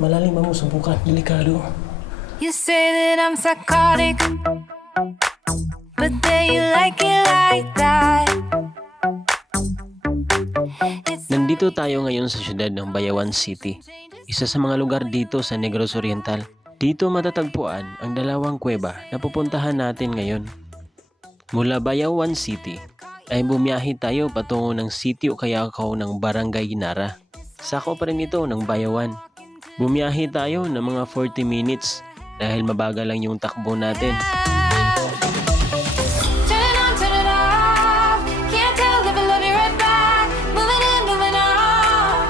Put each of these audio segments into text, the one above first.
Malalim ba mo subukan? Delikado. You say that I'm psychotic, but then you like it like that. Nandito tayo ngayon sa siyudad ng Bayawan City, isa sa mga lugar dito sa Negros Oriental. Dito matatagpuan ang dalawang kuweba na pupuntahan natin ngayon. Mula Bayawan City ay bumiyahe tayo patungo ng City o Cayacao ng Barangay Nara. Sako pa rin ito ng Bayawan. Bumiyahe tayo ng mga 40 minutes dahil mabagal lang yung takbo natin. Turn it on, turn it off. Can't tell if I love you right back. Moving in, moving on.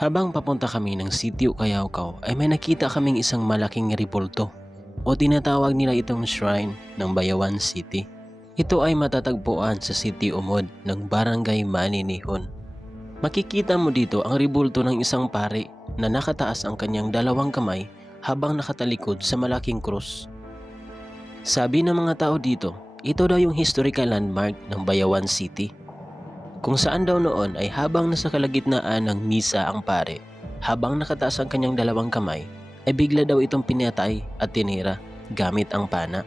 Habang papunta kami ng City o Cayacao ay may nakita kaming isang malaking ribulto o tinatawag nila itong shrine ng Bayawan City. Ito ay matatagpuan sa City Umod ng Barangay Maninihon. Makikita mo dito ang ribulto ng isang pare na nakataas ang kanyang dalawang kamay habang nakatalikod sa malaking krus. Sabi ng mga tao dito, ito daw yung historical landmark ng Bayawan City. Kung saan daw noon ay habang nasa kalagitnaan ng misa ang pare, habang nakataas ang kanyang dalawang kamay, ay bigla daw itong pinatay at tinira gamit ang pana.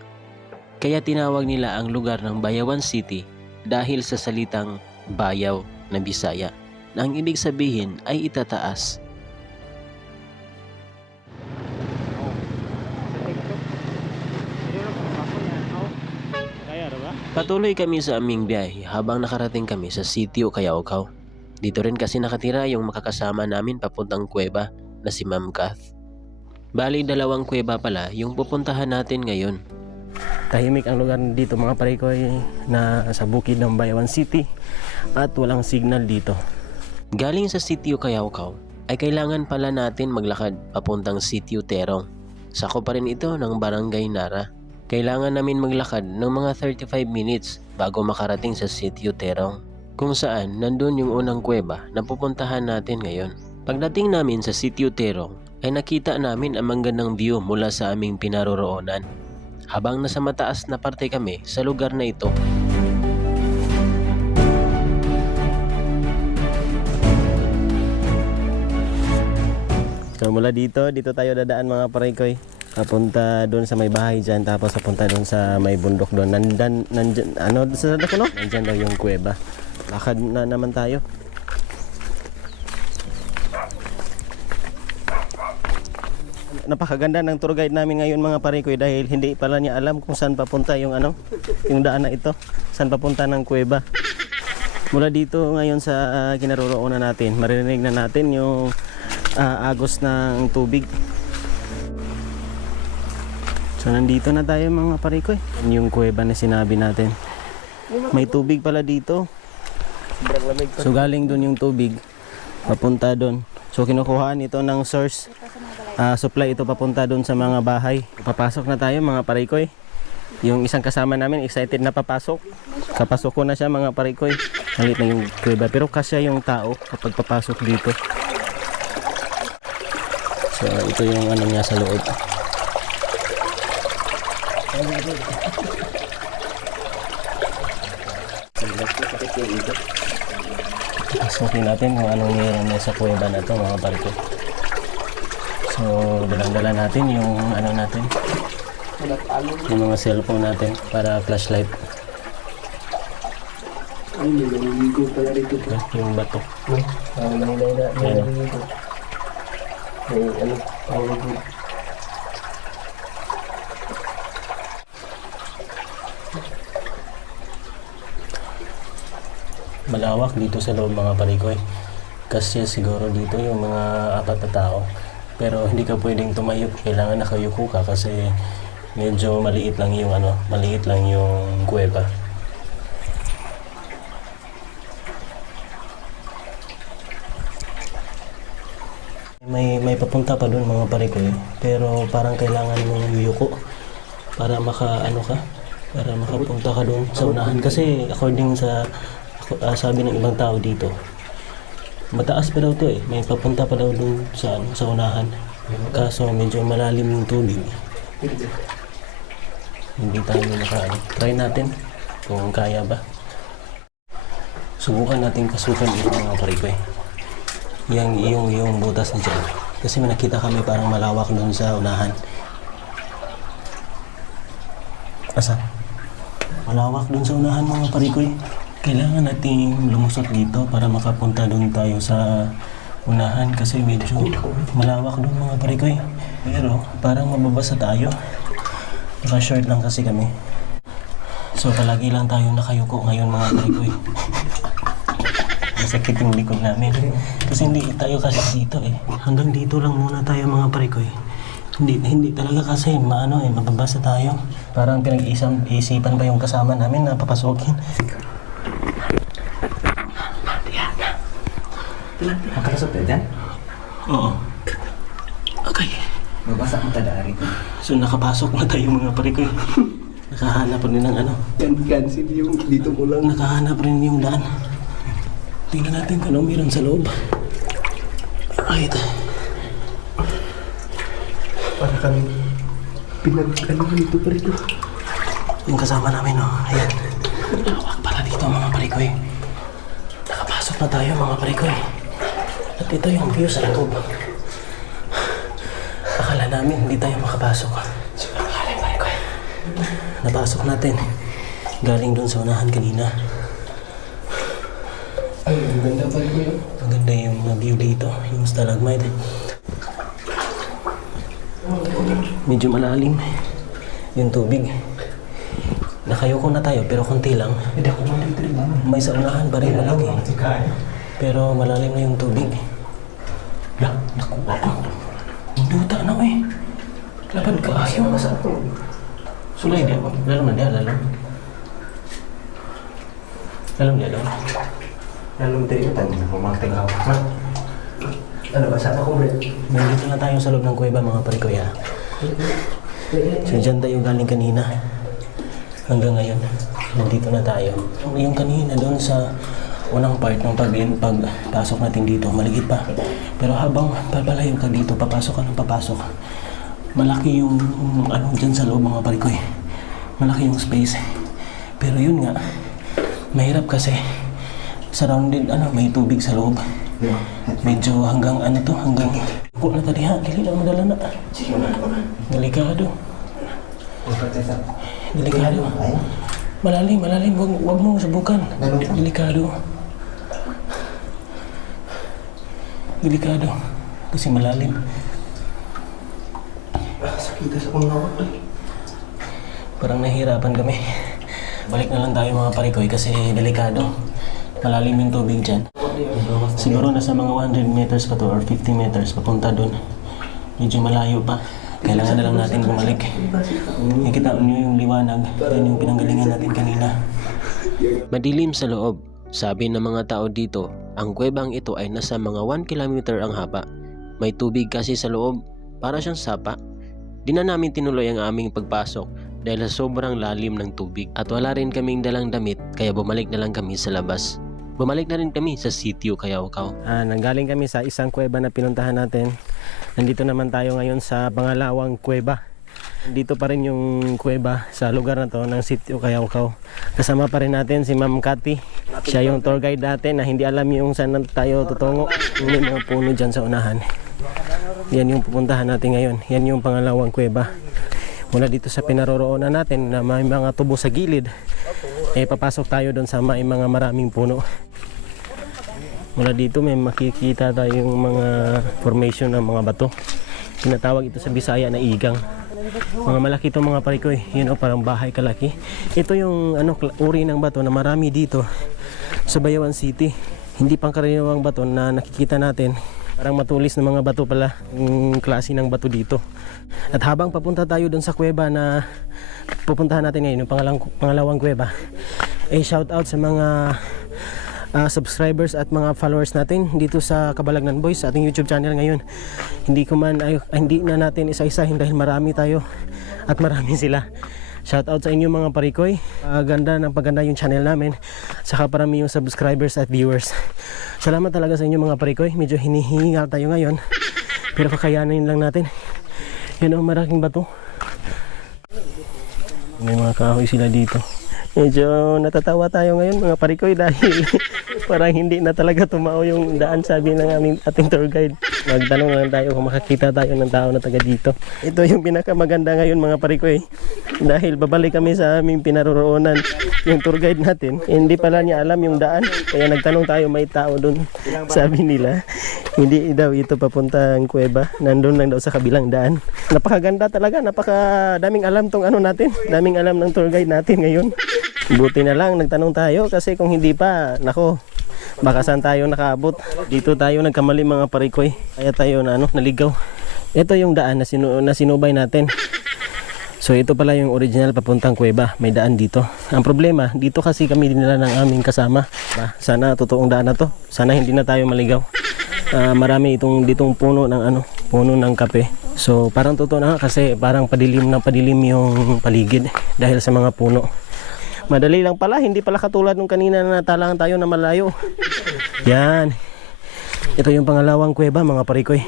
Kaya tinawag nila ang lugar ng Bayawan City dahil sa salitang bayaw na Bisaya na ang ibig sabihin ay itataas. Patuloy kami sa aming biyahe habang nakarating kami sa City o Cayacao. Dito rin kasi nakatira yung makakasama namin papuntang kuweba na si Ma'am Kath. Bali, dalawang kuweba pala yung pupuntahan natin ngayon. Tahimik ang lugar dito mga parikoy na sa bukid ng Bayawan City at walang signal dito. Galing sa City o Cayacao ay kailangan pala natin maglakad papuntang City o Terong. Sako pa rin ito ng Barangay Nara. Kailangan namin maglakad ng mga 35 minutes bago makarating sa City o Terong, kung saan nandun yung unang kuweba na pupuntahan natin ngayon. Pagdating namin sa City o Terong ay nakita namin ang magandang view mula sa aming pinaroroonan habang nasa mataas na parte kami sa lugar na ito. So mula dito tayo dadaan mga parikoy. Papunta doon sa may bahay dyan, tapos papunta doon sa may bundok doon. Nandyan, ano sa dako no? Nandyan daw yung kuweba. Lakad na naman tayo. Napakaganda ng tour guide namin ngayon mga parikoy dahil hindi pala niya alam kung saan papunta yung yung daan na ito, saan papunta ng kuweba. Mula dito ngayon sa kinaroroonan natin, maririnig na natin yung agos ng tubig. So nandito na tayo mga parikoy. Yung kuweba na sinabi natin. May tubig pala dito. So galing doon yung tubig papunta doon. So kinukuhaan ito ng source. Supply ito papunta doon sa mga bahay. Papasok na tayo mga parikoy. Yung isang kasama namin excited na papasok. Kapasok ko na siya mga parikoy. Malit na yung kuweba pero kasya yung tao kapag papasok dito. So ito yung ano niya sa loob. Pasukin natin kung anong meron na sa kuweba na ito mga parikoy. So dalang-dala natin yung ano natin, yung mga cellphone natin para flashlight. Yung bato. Malawak dito sa loob mga parikoy. Kasi siguro dito yung mga apat na tao. Pero hindi ka pwedeng tumayo. Kailangan nakayuko ka kasi medyo maliit lang yung maliit lang yung kuweba. May papunta pa doon mga parikoy. Pero parang kailangan mong yuyuko para para makapunta ka doon sa unahan kasi according sa sabi ng ibang tao dito, mataas pa daw to may papunta pa daw dun sa unahan, kaso medyo malalim yung tubig, hindi tayo try natin kung kaya ba. Subukan natin pasukan ito mga parikoy. Yung butas na dyan. Kasi may nakita kami parang malawak doon sa unahan. Asa? Malawak doon sa unahan mga parikoy. Kailangan nating lumusot dito para makapunta doon tayo sa unahan kasi medyo malawak doon mga parikoy. Pero parang mababasa tayo. Naka-short lang kasi kami. So palagi lang tayo nakayuko ngayon mga parikoy. Masakit yung likod namin. Kasi hindi tayo kasi dito eh. Hanggang dito lang muna tayo mga parikoy. Hindi talaga kasi mababasa tayo. Parang pinag-isipan pa yung kasama namin na papasukin. Makakasok ka dyan? Oo. Okay. Mabasa ang tadari ko. So nakapasok na tayo mga parikoy. Nakahanap rin ng Cancel yung dito mo lang. nakahanap rin yung daan. Tingnan natin kung ano meron sa loob. Ay, ito. Para kami pinag-ano dito pa rin. Yung kasama namin, ayan. Hawak pala dito mga parikoy. Nakapasok na tayo mga parikoy. At ito yung view sa loob. Akala namin hindi tayo makapasok. Galing parikoy. Napasok natin. Galing doon sa unahan kanina. Ay, ang ganda pa rin ko yun. Maganda yung view dito. Yung stalagmite. Medyo malalim yung tubig. Nakayuko na tayo pero konti lang. Hindi ako dito rin. May sa unahan pa rin malaki. Pero malalim na yung tubig. Nakuha ko. Hinduta na Lapad ka ayaw. Sulay dia. Lalam na dia, lalam. Lalam dia daw. Lalong tayo ito, hindi na pumakting ako. Ano ba, saan ako ulit? Nandito na tayo sa loob ng kuweba mga parikoy ha. So dyan tayo galing kanina. Hanggang ngayon, nandito na tayo. Yung kanina doon sa unang part ng pagpasok natin dito, maligid pa. Pero habang papalayo ka dito, papasok ka ng papasok. Malaki yung dyan sa loob mga parikoy. Malaki yung space. Pero yun nga, mahirap kasi surrounded, may tubig sa loob. Medyo hanggang hanggang kung na tadi ha, dili lang madala na. Delikado. Delikado. Malalim, wag mo subukan. Delikado. Delikado. Kasi malalim. Sakita sa kong hawak. Parang nahihirapan kami. Balik na lang tayo mga parikoy kasi delikado. Malalim yung tubig dyan. Siguro nasa mga 100 meters pa to or 50 meters papunta doon. Medyo malayo pa. Kailangan na lang natin bumalik. Nakita niyo yung liwanag. Yan yung pinanggalingan natin kanina. Madilim sa loob. Sabi ng mga tao dito, ang kuwebang ito ay nasa mga 1 kilometer ang haba. May tubig kasi sa loob, para siyang sapa. Di na namin tinuloy ang aming pagpasok dahil sa sobrang lalim ng tubig. At wala rin kaming dalang damit kaya bumalik na lang kami sa labas. Bumalik na rin kami sa sitio Kayawkaw. Nanggaling kami sa isang kuweba na pinuntahan natin. Nandito naman tayo ngayon sa pangalawang kuweba. Dito pa rin yung kuweba sa lugar na to ng sitio Kayawkaw. Kasama pa rin natin si Ma'am Cathy. Siya yung tour guide natin na hindi alam yung saan tayo tutungo. May mga puno dyan sa unahan. Yan yung pupuntahan natin ngayon. Yan yung pangalawang kuweba. Mula dito sa pinaroroonan natin na may mga tubo sa gilid, papasok tayo doon sa may mga maraming puno. Mula dito may makikita tayong mga formation ng mga bato. Tinatawag ito sa Bisaya na igang. Mga malaki itong mga parikoy. Parang bahay kalaki. Ito yung uri ng bato na marami dito sa Bayawan City. Hindi pangkaraniwang bato na nakikita natin. Parang matulis na mga bato pala yung klase ng bato dito. At habang papunta tayo doon sa kuweba na pupuntahan natin ngayon, yung pangalawang kuweba, shout out sa mga subscribers at mga followers natin dito sa Kabalagnan Boys, sa ating YouTube channel ngayon. Hindi na natin isa-isahin dahil marami tayo at marami sila. Shout out sa inyo mga parikoy. Paganda yung channel namin. Saka parami yung subscribers at viewers. Salamat talaga sa inyo mga parikoy. Medyo hinihingal tayo ngayon. Pero kakayanin lang natin. Yan ang maraking bato. May mga kahoy sila dito. Medyo natatawa tayo ngayon mga parikoy dahil parang hindi na talaga tumao yung daan, sabi ng aming ating tour guide. Magtanong lang tayo kung makakita tayo ng tao na taga dito. Ito yung pinakamaganda ngayon mga parikoy dahil babalik kami sa aming pinaroroonan. Yung tour guide natin, hindi pala niya alam yung daan kaya nagtanong tayo, may tao dun. Sabi nila hindi daw ito papuntang kuweba, nandun lang daw sa kabilang daan. Napakaganda talaga, napakadaming alam tong ano natin, daming alam ng tour guide natin ngayon. Buti na lang nagtanong tayo kasi kung hindi pa, nako, baka saan tayo nakaabot. Dito tayo nagkamali mga parikoy, kaya tayo na naligaw. Ito yung daan na sinubay natin. So ito pala yung original papuntang kuweba, may daan dito. Ang problema, dito kasi kami dinala ng aming kasama. Sana totoong daan na to, sana hindi na tayo maligaw. Marami ditong puno ng kape. So parang totoo na nga kasi parang padilim yung paligid dahil sa mga puno. Madali lang pala, hindi pala katulad nung kanina na natalangan tayo na malayo. Yan. Ito yung pangalawang kuweba mga parikoy.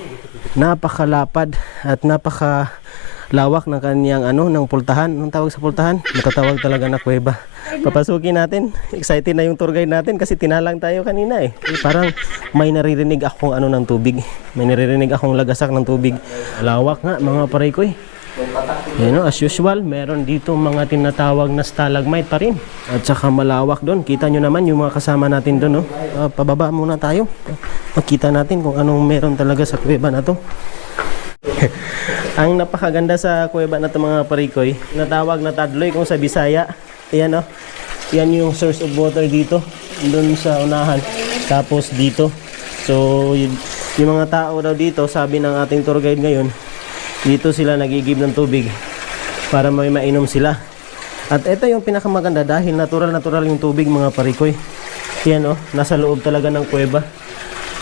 Napakalapad at napakalawak ng kanyang ng pultahan. Anong tawag sa pultahan? Matatawag talaga na kuweba. Papasukin natin. Excited na yung tour guide natin kasi tinalang tayo kanina eh. Parang may naririnig akong ng tubig. May naririnig akong lagasak ng tubig. Lawak nga mga parikoy. As usual, meron dito mga tinatawag na stalagmite pa rin. At saka malawak doon. Kita nyo naman yung mga kasama natin doon. Pababa muna tayo. Makita natin kung anong meron talaga sa kuweba na to. Ang napakaganda sa kuweba na to mga parikoy, natawag na Tadloy kung sa Bisaya. Ayan yan yung source of water dito. Doon sa unahan. Tapos dito. So yung mga tao daw dito, sabi ng ating tour guide ngayon, dito sila nagigib ng tubig para may mainom sila. At ito yung pinakamaganda dahil natural yung tubig mga parikoy. Yan nasa loob talaga ng kuweba.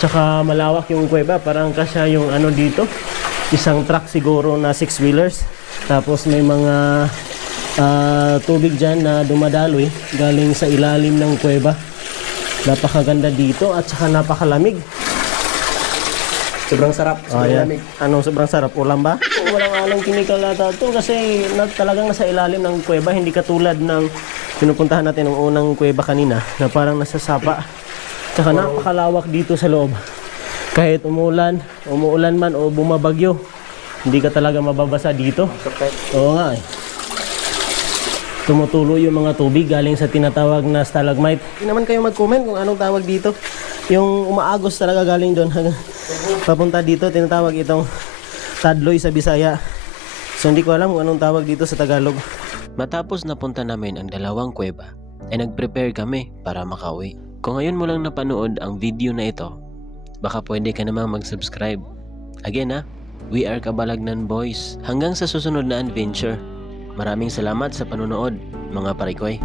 Tsaka malawak yung kuweba, parang kasya yung dito. Isang truck siguro na 6-wheelers. Tapos may mga tubig dyan na dumadaloy galing sa ilalim ng kuweba. Napakaganda dito at saka napakalamig. Sobrang sarap, sobrang lamig. Anong sobrang sarap? Ulam ba? Walang alang chemical ata ito kasi talagang nasa ilalim ng kuweba. Hindi katulad ng pinupuntahan natin ng unang kuweba kanina na parang nasa sapa. Tsaka napakalawak dito sa loob. Kahit umuulan man o bumabagyo, hindi ka talaga mababasa dito. Oo nga eh. Tumutulo yung mga tubig galing sa tinatawag na stalagmite. Hindi naman kayo mag-comment kung anong tawag dito. Yung umaagos talaga galing doon papunta dito, tinatawag itong Tadloy sa Bisaya. So hindi ko alam kung anong tawag dito sa Tagalog. Matapos napunta namin ang dalawang kuweba, ay nag-prepare kami para makauwi. Kung ngayon mo lang napanood ang video na ito, baka pwede ka namang mag-subscribe. Again we are Kabalagnan Boys. Hanggang sa susunod na adventure. Maraming salamat sa panonood mga parikoy.